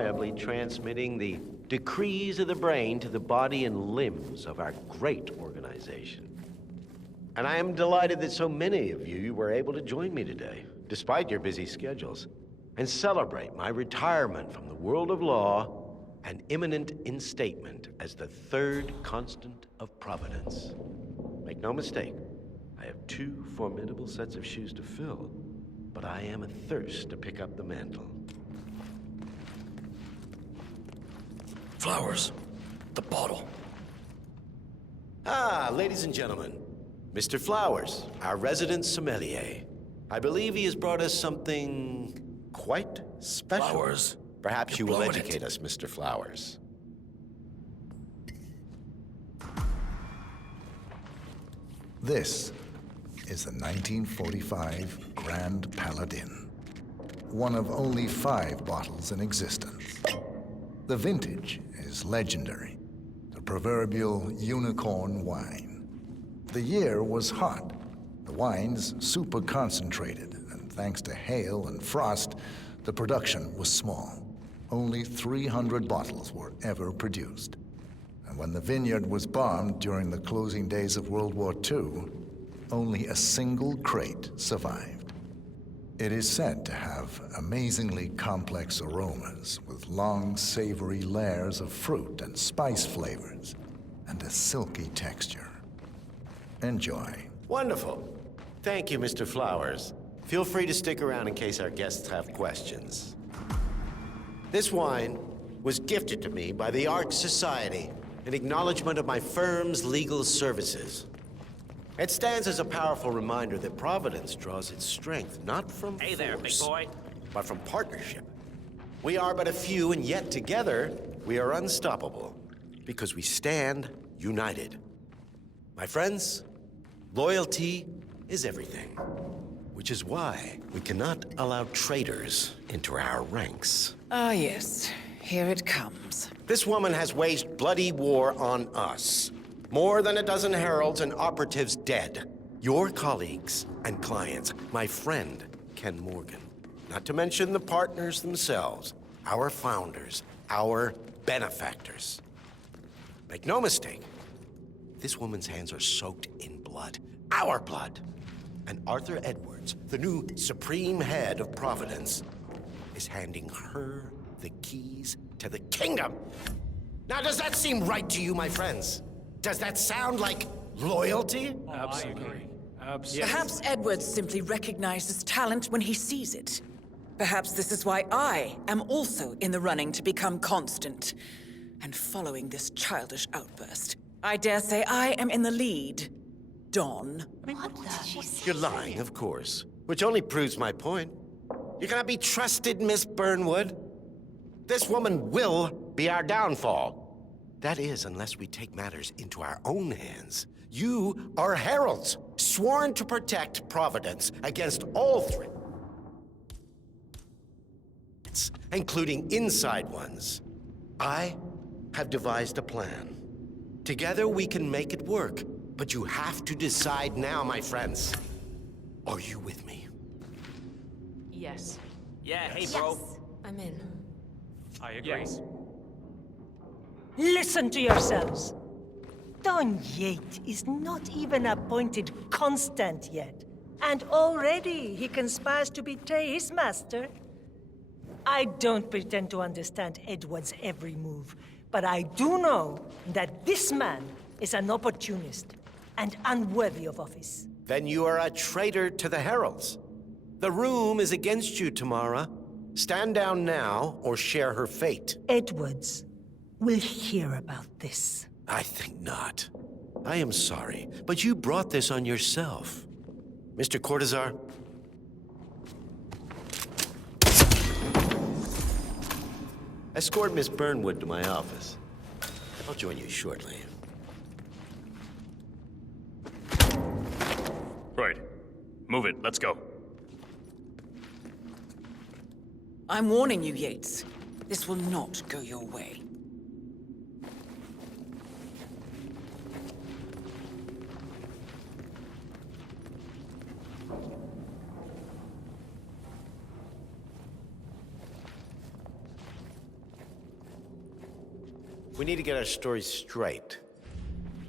reliably transmitting the decrees of the brain to the body and limbs of our great organization. And I am delighted that so many of you were able to join me today, despite your busy schedules, and celebrate my retirement from the world of law and imminent instatement as the third constant of Providence. Make no mistake, I have two formidable sets of shoes to fill, but I am athirst to pick up the mantle. Flowers. The bottle. Ah, ladies and gentlemen, Mr. Flowers, our resident sommelier. I believe he has brought us something quite special. Flowers. Perhaps you will educate us, Mr. Flowers. This is the 1945 Grand Paladin, one of only 5 bottles in existence. The vintage is legendary, the proverbial unicorn wine. The year was hot, the wine's super concentrated, and thanks to hail and frost, the production was small. Only 300 bottles were ever produced. And when the vineyard was bombed during the closing days of World War II, only a single crate survived. It is said to have amazingly complex aromas with long, savory layers of fruit and spice flavors, and a silky texture. Enjoy. Wonderful. Thank you, Mr. Flowers. Feel free to stick around in case our guests have questions. This wine was gifted to me by the Arch Society in acknowledgement of my firm's legal services. It stands as a powerful reminder that Providence draws its strength not from force, there, big boy. but from partnership. We are but a few, and yet together we are unstoppable because we stand united. My friends, loyalty is everything, which is why we cannot allow traitors into our ranks. Ah, yes. Here it comes. This woman has waged bloody war on us. More than a dozen heralds and operatives dead. Your colleagues and clients. My friend, Ken Morgan. Not to mention the partners themselves. Our founders. Our benefactors. Make no mistake. This woman's hands are soaked in blood. Our blood. And Arthur Edwards, the new supreme head of Providence, is handing her the keys to the kingdom. Now, does that seem right to you, my friends? Does that sound like loyalty? Absolutely. Perhaps Edwards simply recognizes talent when he sees it. Perhaps this is why I am also in the running to become constant. And following this childish outburst, I dare say I am in the lead. Dawn. You're lying, of course, which only proves my point. You cannot be trusted, Miss Burnwood. This woman will be our downfall. That is, unless we take matters into our own hands. You are heralds, sworn to protect Providence against all threats, including inside ones. I have devised a plan. Together we can make it work, but you have to decide now, my friends. Are you with me? Yes. Yeah, hey, bro. Yes, I'm in. I agree. Listen to yourselves. Don Yates is not even appointed constant yet, and already he conspires to betray his master. I don't pretend to understand Edward's every move, but I do know that this man is an opportunist and unworthy of office. Then you are a traitor to the heralds. The room is against you, Tamara. Stand down now or share her fate. Edwards will hear about this. I think not. I am sorry, but you brought this on yourself. Mr. Cortazar? Escort Miss Burnwood to my office. I'll join you shortly. Right. Move it. Let's go. I'm warning you, Yates. This will not go your way. We need to get our stories straight.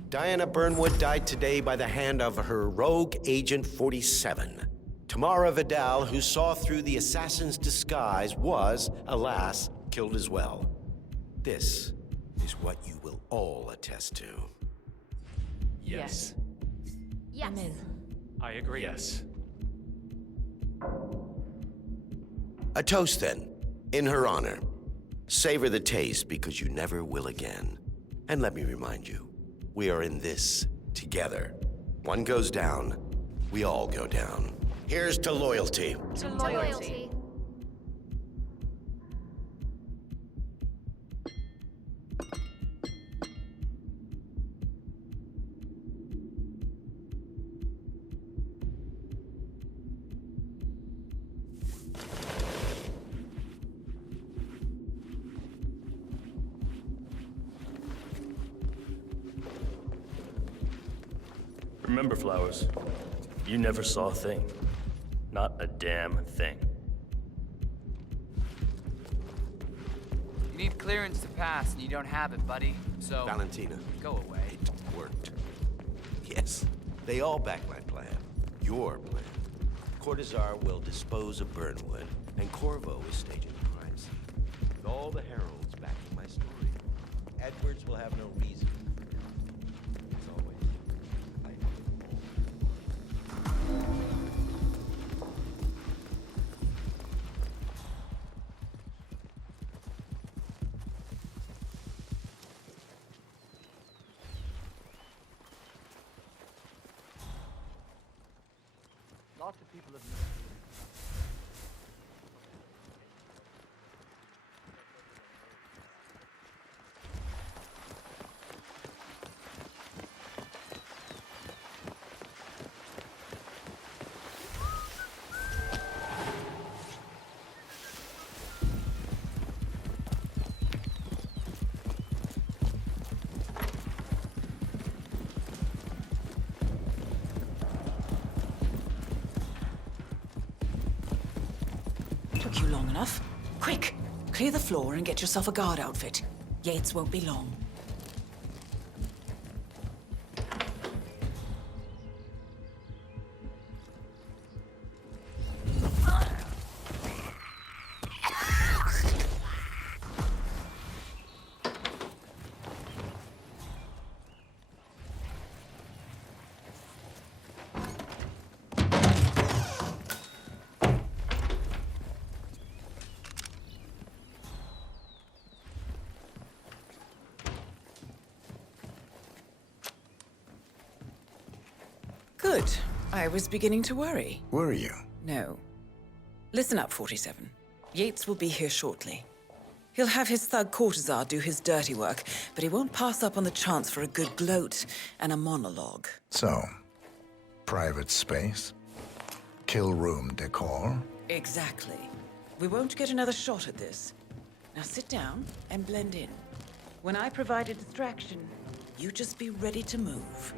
Diana Burnwood died today by the hand of her rogue Agent 47. Tamara Vidal, who saw through the assassin's disguise, was, alas, killed as well. This is what you will all attest to. Yes. Yes. I'm in. I agree. Yes. A toast, then, in her honor. Savor the taste, because you never will again. And let me remind you, we are in this together. One goes down, we all go down. Here's to loyalty. To loyalty. Remember, Flowers, you never saw a thing. Not a damn thing. You need clearance to pass, and you don't have it, buddy. So, Valentina, go away. it worked. Yes, they all back my plan. Your plan. Cortazar will dispose of Burnwood, and Corvo is staging the crime scene. With all the heralds backing my story, Edwards will have no reason. As always, I Lots of people have... Took you long enough. Quick! Clear the floor and get yourself a guard outfit. Yates won't be long. Good. I was beginning to worry. Were you? No. Listen up, 47. Yates will be here shortly. He'll have his thug Cortazar do his dirty work, but he won't pass up on the chance for a good gloat and a monologue. So, private space? Kill room decor? Exactly. We won't get another shot at this. Now sit down and blend in. When I provide a distraction, you just be ready to move.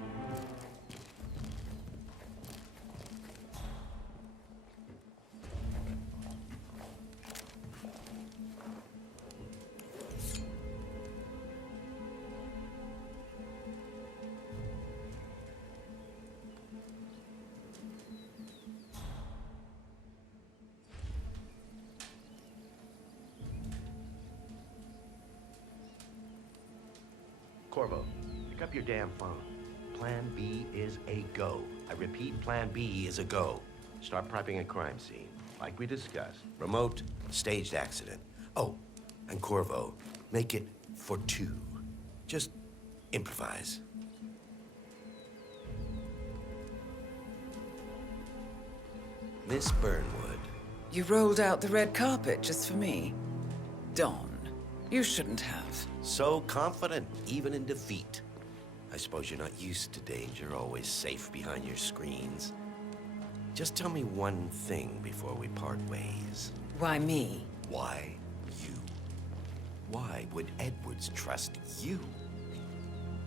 Corvo, pick up your damn phone. Plan B is a go. I repeat, Plan B is a go. Start prepping a crime scene, like we discussed. Remote, staged accident. Oh, and Corvo, make it for two. Just improvise. Miss Burnwood. You rolled out the red carpet just for me. Don, you shouldn't have. So confident, even in defeat. I suppose you're not used to danger, always safe behind your screens. Just tell me one thing before we part ways. Why me? Why you? Why would Edwards trust you?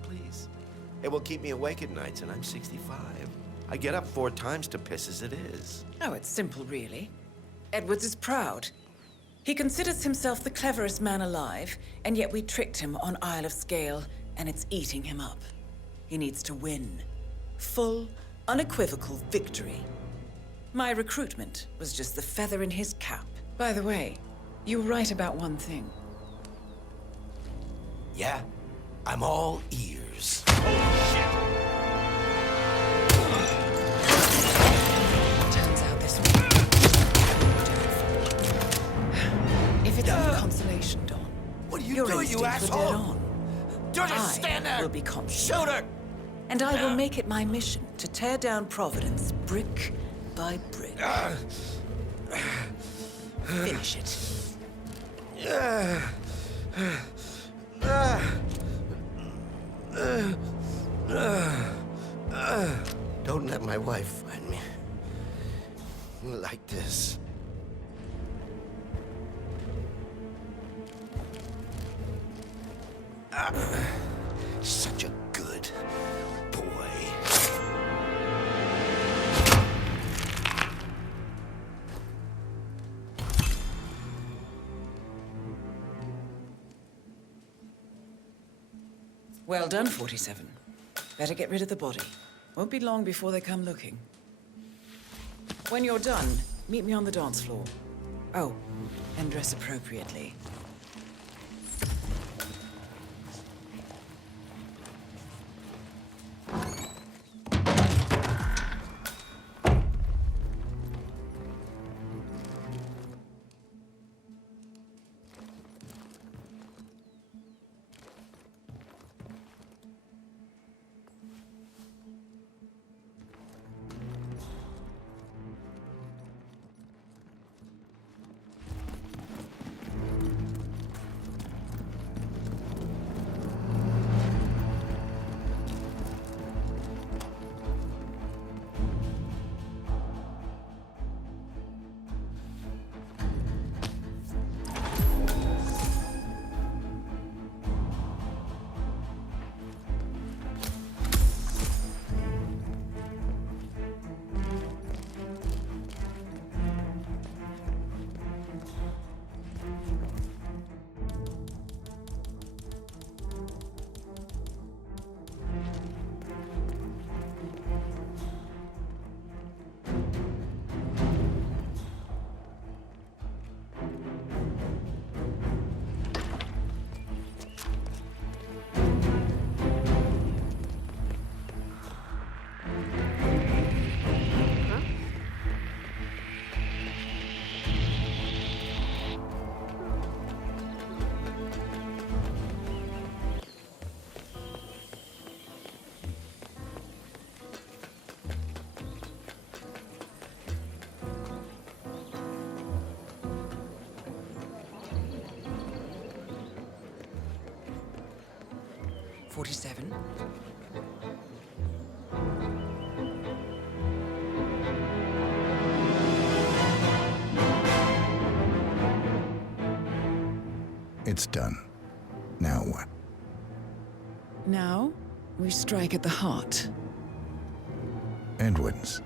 Please. It will keep me awake at nights, and I'm 65. I get up 4 times to piss as it is. Oh, it's simple, really. Edwards is proud. He considers himself the cleverest man alive, and yet we tricked him on Isle of Scale, and it's eating him up. He needs to win. Full, unequivocal victory. My recruitment was just the feather in his cap. By the way, you were right about one thing. Yeah? I'm all ears. Turns out this one. If it's any consolation, Dawn. What are you your doing, you instincts were asshole? dead on. Don't just I stand there! will be constant. Shoot her! And I will make it my mission to tear down Providence brick by brick. Finish it. Don't let my wife find me like this. Such a good boy. Well done, 47. Better get rid of the body. Won't be long before they come looking. When you're done, meet me on the dance floor. Oh, and dress appropriately. .47. It's done. Now what? Now, we strike at the heart. Edwards.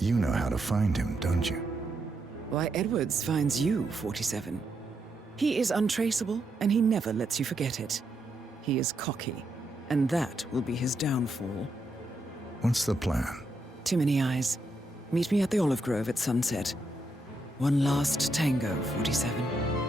You know how to find him, don't you? Why, Edwards finds you, 47. He is untraceable, and he never lets you forget it. He is cocky, and that will be his downfall. What's the plan? Too many eyes. Meet me at the Olive Grove at sunset. One last tango, 47.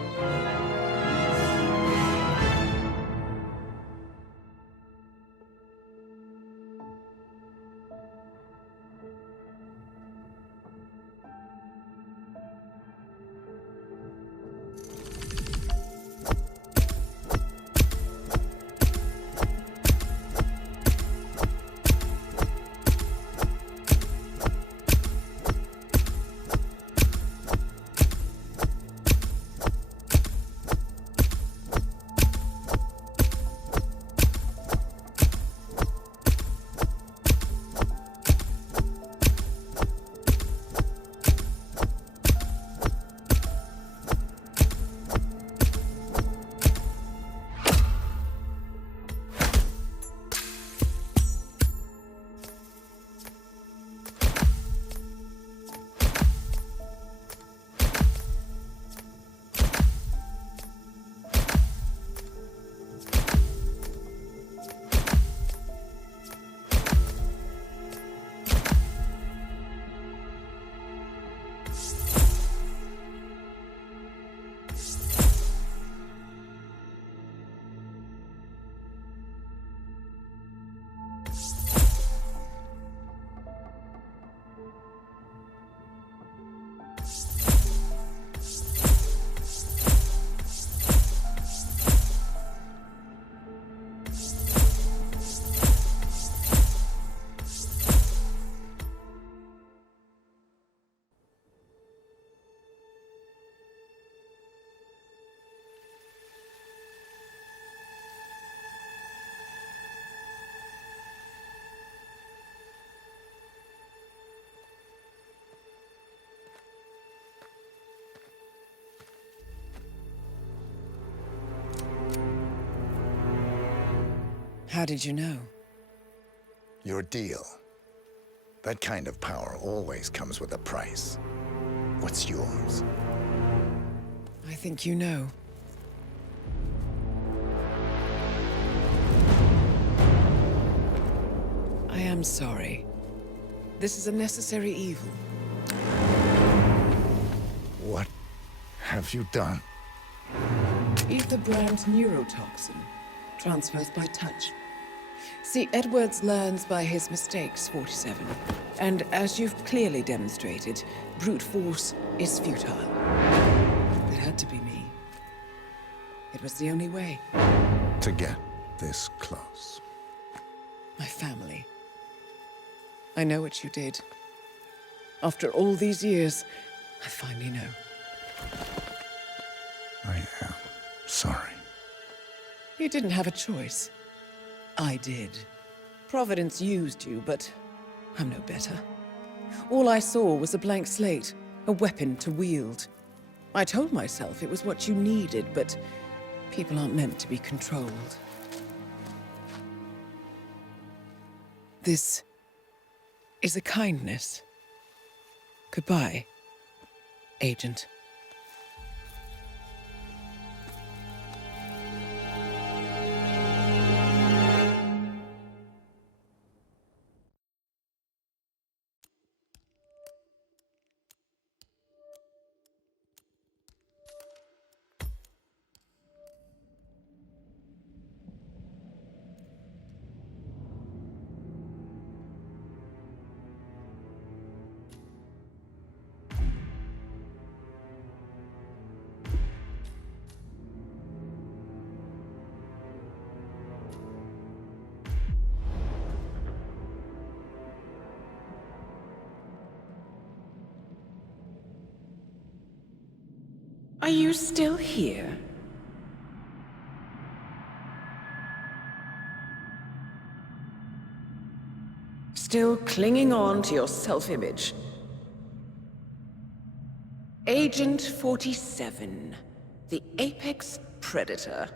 How did you know? Your deal. That kind of power always comes with a price. What's yours? I think you know. I am sorry. This is a necessary evil. What have you done? Ether brand neurotoxin transfers by touch. See, Edwards learns by his mistakes, 47. And as you've clearly demonstrated, brute force is futile. It had to be me. It was the only way. To get this close. My family. I know what you did. After all these years, I finally know. I am sorry. You didn't have a choice. I did. Providence used you, but I'm no better. All I saw was a blank slate, a weapon to wield. I told myself it was what you needed, but people aren't meant to be controlled. This is a kindness. Goodbye, Agent. Are you still here? Still clinging on to your self-image? Agent 47, the apex predator.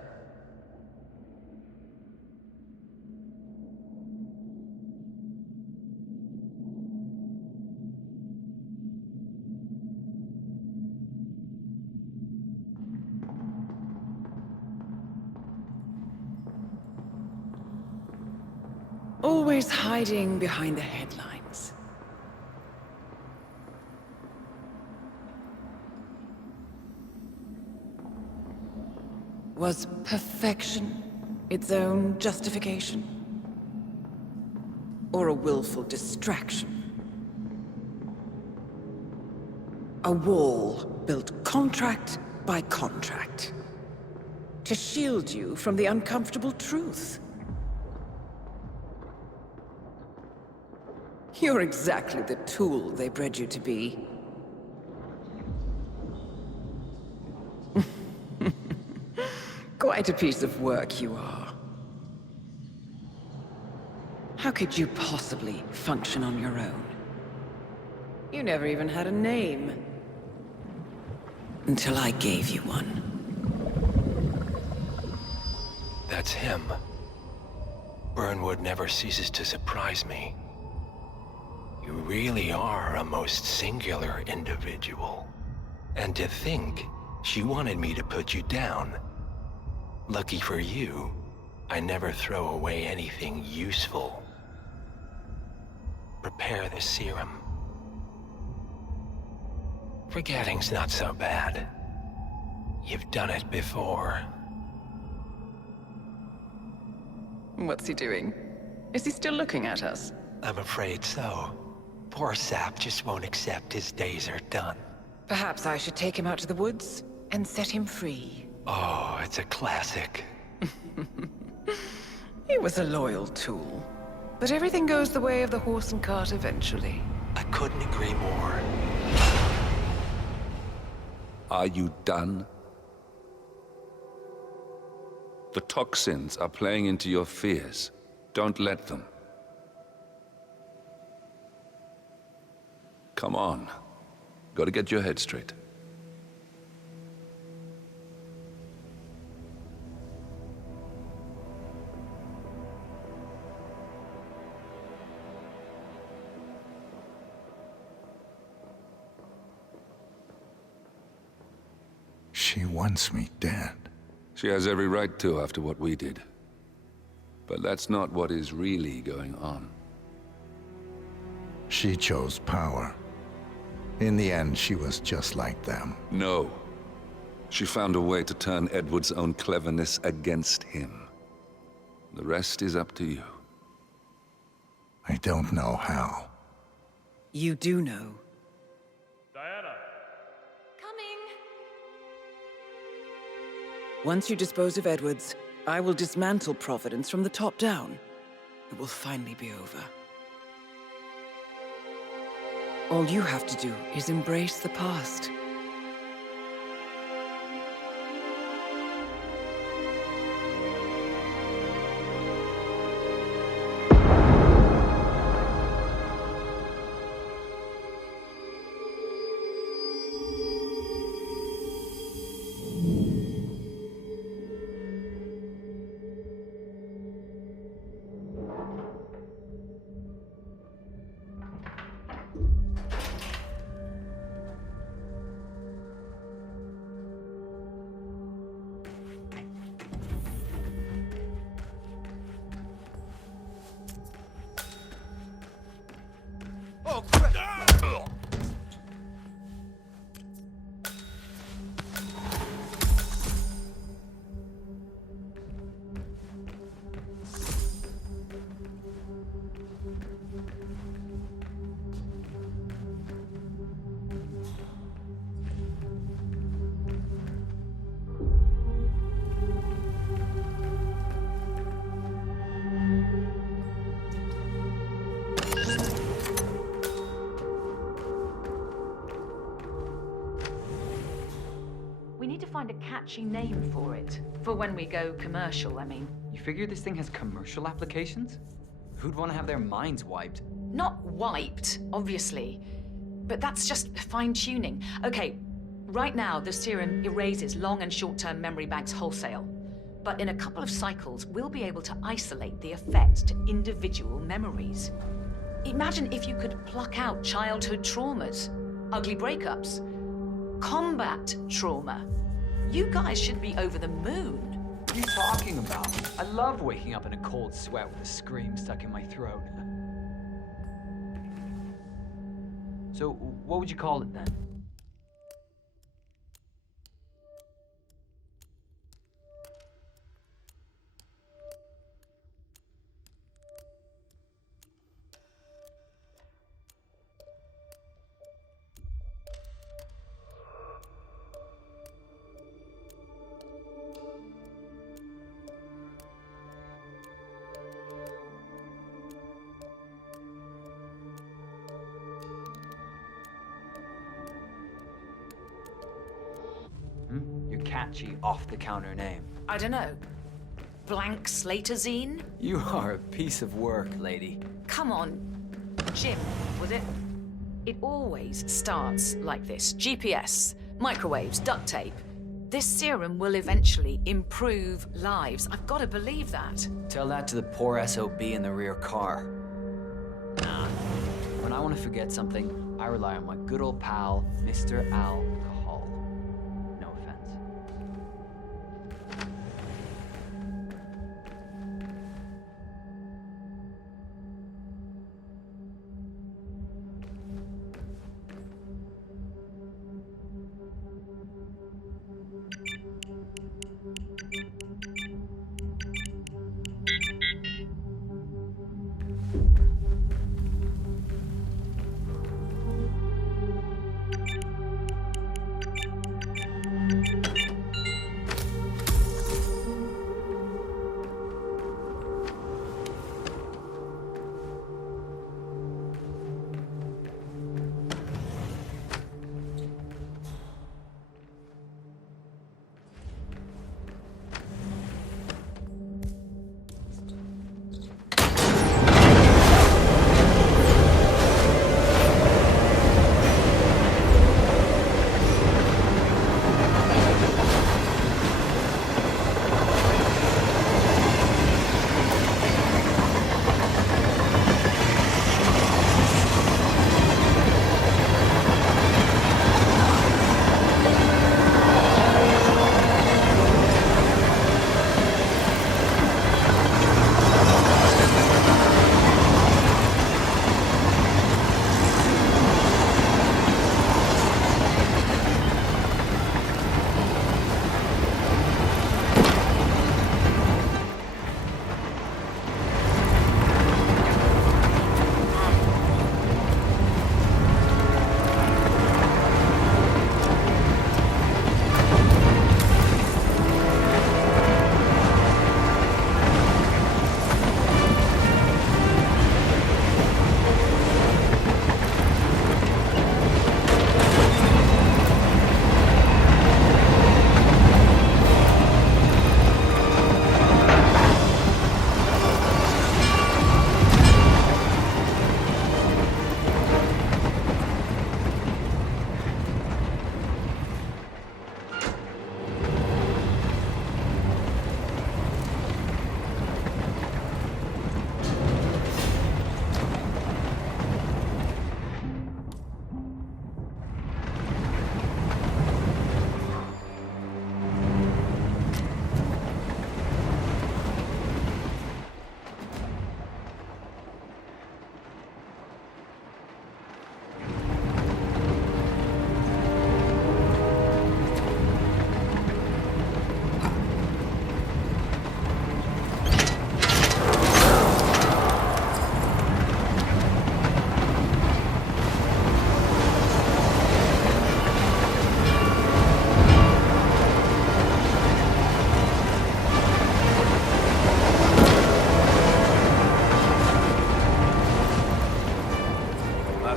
Always hiding behind the headlines. Was perfection its own justification? Or a willful distraction? A wall built contract by contract to shield you from the uncomfortable truth. You're exactly the tool they bred you to be. Quite a piece of work you are. How could you possibly function on your own? You never even had a name. Until I gave you one. That's him. Burnwood never ceases to surprise me. You really are a most singular individual. And to think she wanted me to put you down. Lucky for you, I never throw away anything useful. Prepare the serum. Forgetting's not so bad. You've done it before. What's he doing? Is he still looking at us? I'm afraid so. Poor sap just won't accept his days are done. Perhaps I should take him out to the woods and set him free. Oh, it's a classic. He was a loyal tool. But everything goes the way of the horse and cart eventually. I couldn't agree more. Are you done? The toxins are playing into your fears. Don't let them. Come on. Gotta get your head straight. she wants me dead. She has every right to after what we did. But that's not what is really going on. She chose power. In the end, she was just like them. No. She found a way to turn Edward's own cleverness against him. The rest is up to you. I don't know how. You do know. Diana! Coming. Once you dispose of Edwards, I will dismantle Providence from the top down. It will finally be over. All you have to do is embrace the past. Oh, crap! We need to find a catchy name for it. For when we go commercial, I mean. You figure this thing has commercial applications? Who'd want to have their minds wiped? Not wiped, obviously. But that's just fine-tuning. Okay, right now the serum erases long and short-term memory banks wholesale. But in a couple of cycles, we'll be able to isolate the effect to individual memories. Imagine if you could pluck out childhood traumas, ugly breakups, combat trauma. You guys should be over the moon. What are you talking about? I love waking up in a cold sweat with a scream stuck in my throat. So, what would you call it then? Your catchy, off-the-counter name. I don't know. Blank Slaterzine? You are a piece of work, lady. Come on. Jim, was it? It always starts like this. GPS, microwaves, duct tape. This serum will eventually improve lives. I've got to believe that. Tell that to the poor SOB in the rear car. Nah. When I want to forget something, I rely on my good old pal, Mr. Alcohol. No offense.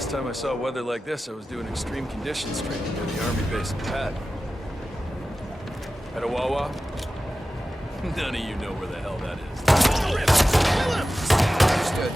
Last time I saw weather like this, I was doing extreme conditions training near the army base in Pat. At a Wawa? None of you know where the hell that is. Understood.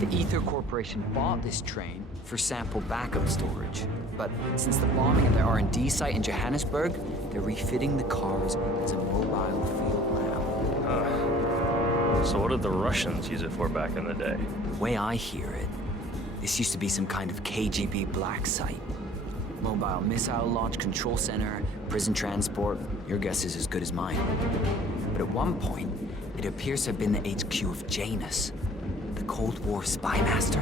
The Ether Corporation bought this train for sample backup storage. But since the bombing of the R&D site in Johannesburg, they're refitting the cars as a mobile field lab. So what did the Russians use it for back in the day? The way I hear it, this used to be some kind of KGB black site. Mobile missile launch control center, prison transport, your guess is as good as mine. But at one point, it appears to have been the HQ of Janus, the Cold War spy master.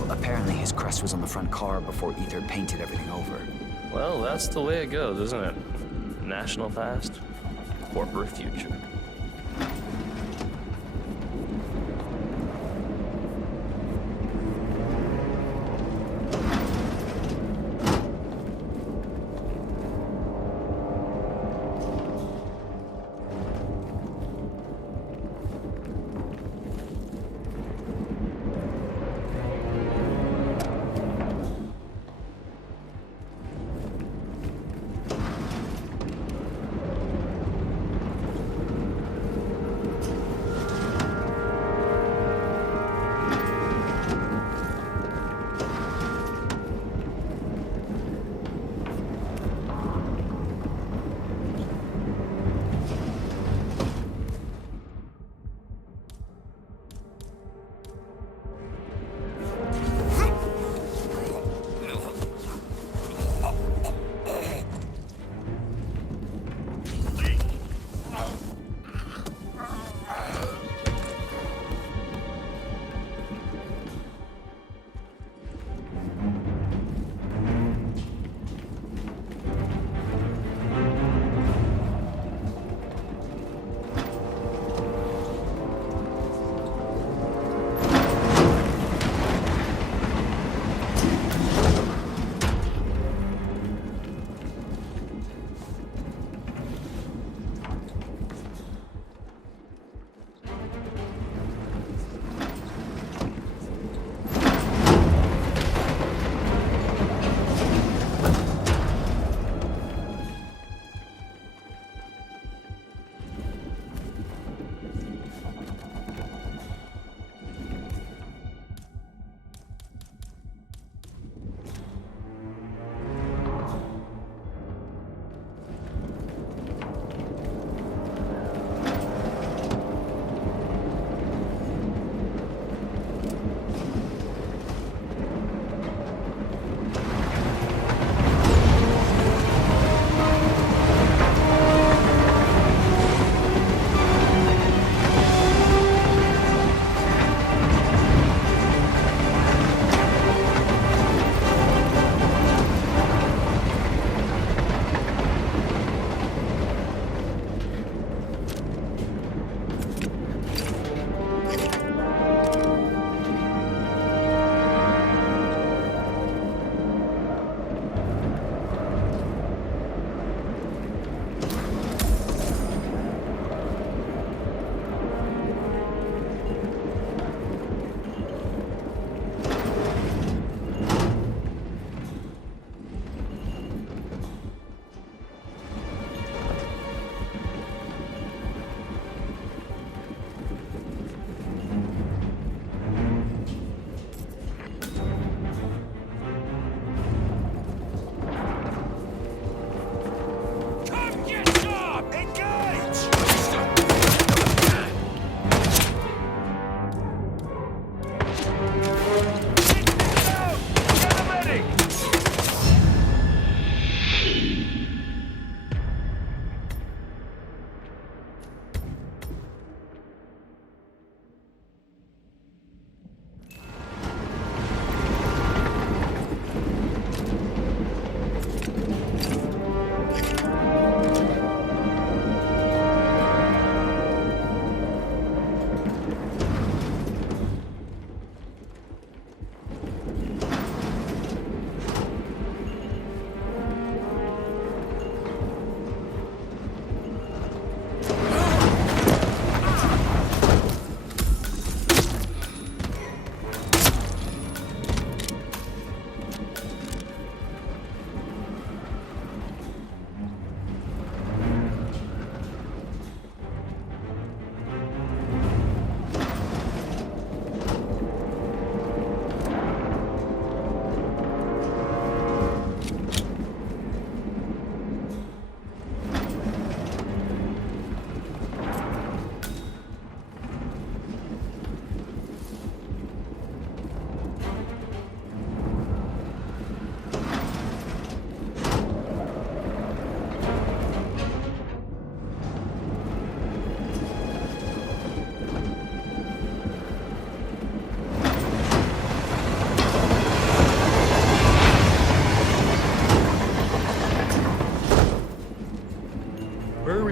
Well, apparently his crest was on the front car before Ether painted everything over. Well, that's the way it goes, isn't it? National past, corporate future.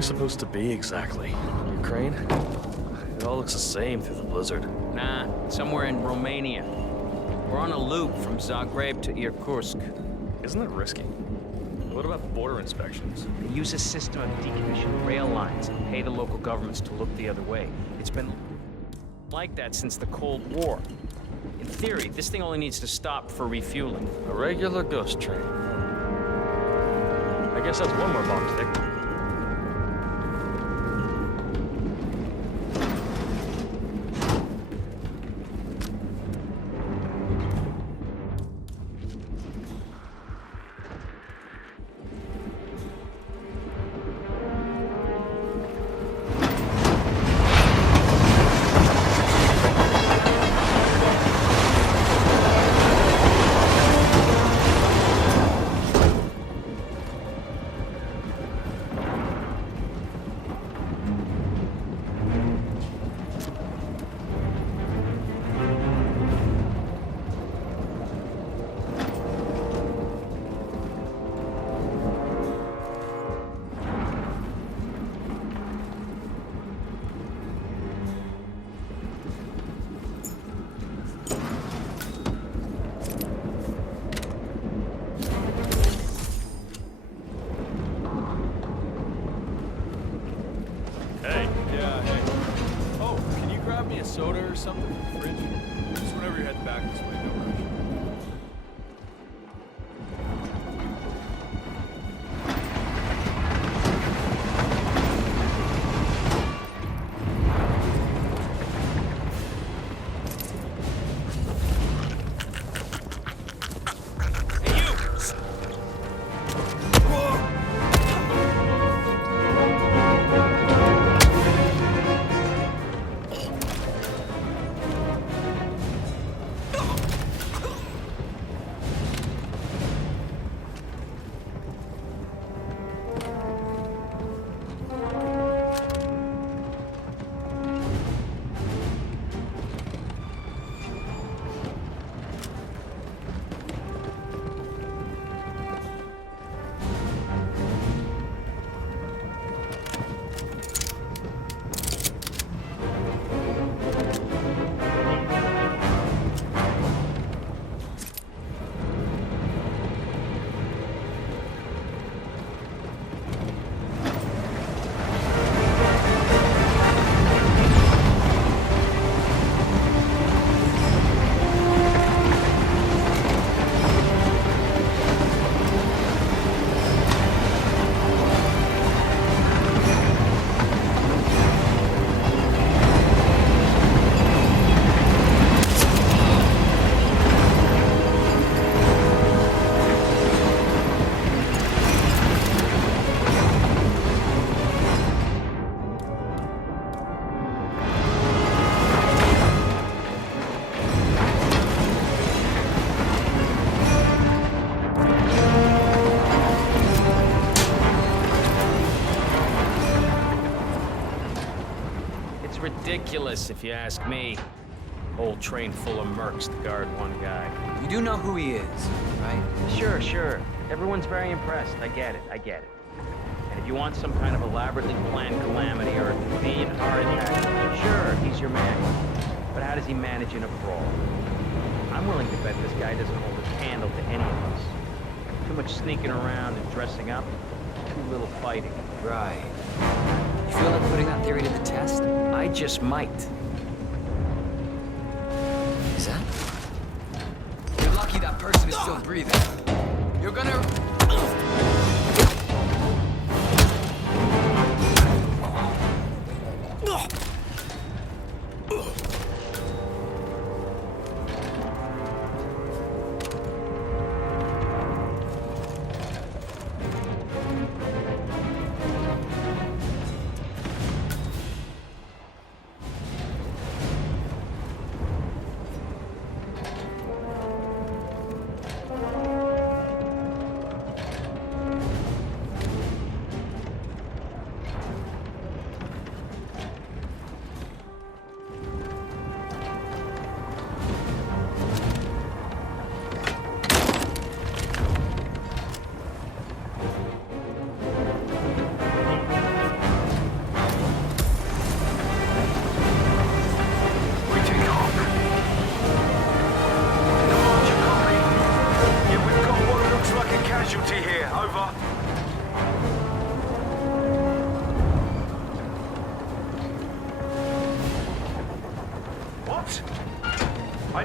we supposed to be exactly? Ukraine? It all looks the same through the blizzard. Nah, somewhere in Romania. We're on a loop from Zagreb to Irkutsk. Isn't that risky? What about border inspections? They use a system of decommissioned rail lines and pay the local governments to look the other way. It's been like that since the Cold War. In theory, this thing only needs to stop for refueling. A regular ghost train. I guess that's one more box tick. Soda or something from the fridge? Just whenever you're heading back this way, no rush. Ridiculous, if you ask me. Whole train full of mercs to guard one guy. You do know who he is, right? Sure. Everyone's very impressed. I get it. And if you want some kind of elaborately planned calamity or a convenient heart attack, sure, he's your man. But how does he manage in a brawl? I'm willing to bet this guy doesn't hold a candle to any of us. Too much sneaking around and dressing up, too little fighting. Right. You feel like putting that theory to the test? I just might. Is that? You're lucky that person is still breathing. You're gonna...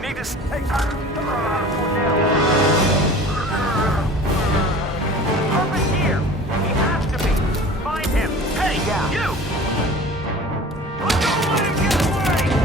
need to stay. Purpose here. He has to be. Find him. Hey, you! Oh, don't let him get away!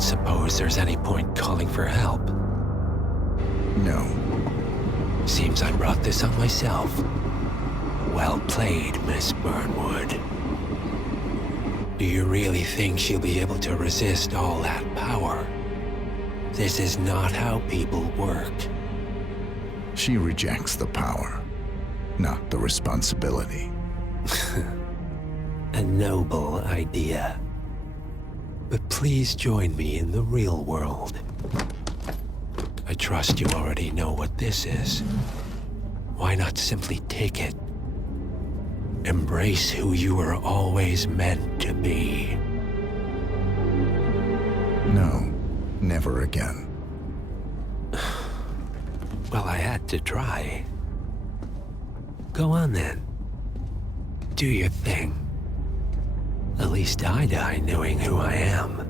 don't suppose there's any point calling for help. No. Seems I brought this on myself. Well played, Miss Burnwood. Do you really think she'll be able to resist all that power? This is not how people work. She rejects the power, not the responsibility. A noble idea. But please join me in the real world. I trust you already know what this is. Why not simply take it? Embrace who you were always meant to be. No, never again. Well, I had to try. Go on then. Do your thing. At least I die knowing who I am.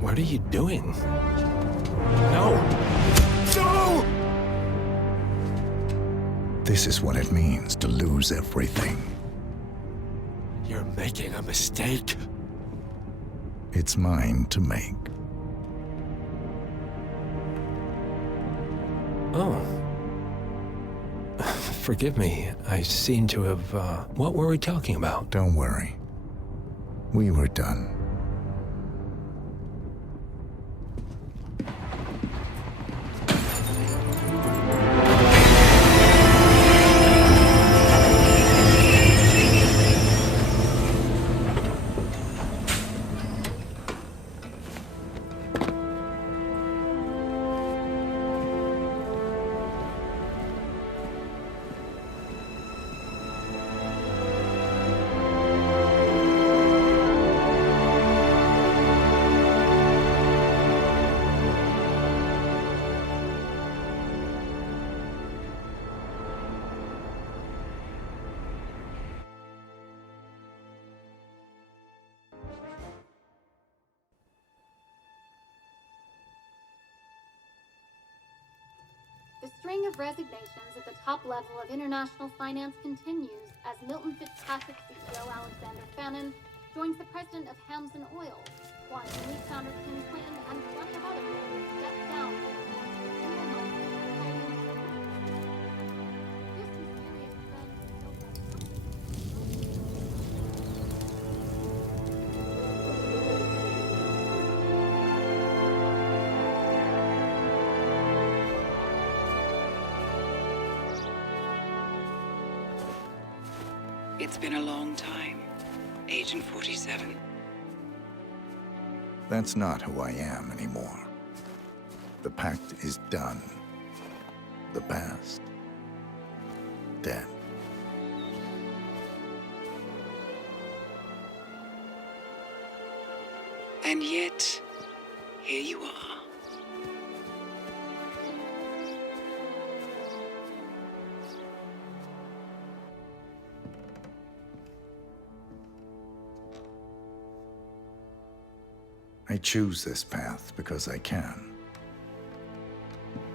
What are you doing? No! No! This is what it means to lose everything. You're making a mistake. It's mine to make. Oh. Forgive me. I seem to have, What were we talking about? Don't worry. We were done. The string of resignations at the top level of international finance continues as Milton Fitzpatrick CEO Alexander Fannin joins the president of Hamson Oil, Quantum Leap founder Tim Quinn, and plenty of other people step down. It's been a long time, Agent 47. That's not who I am anymore. The pact is done. The past, dead. And yet, here you are. I choose this path because I can.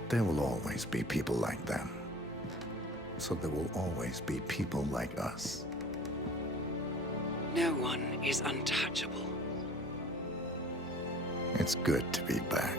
There will always be people like them. So there will always be people like us. No one is untouchable. It's good to be back.